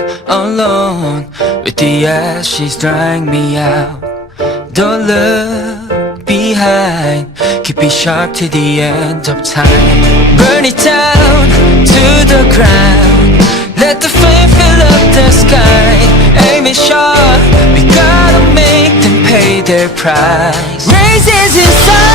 left alone with the ashes drying me out. Don't look behind, keep it sharp to the end of time. Burn it down to the ground, let the flame fill up the sky. Aim it sharp, we gotta make them pay their price. Races inside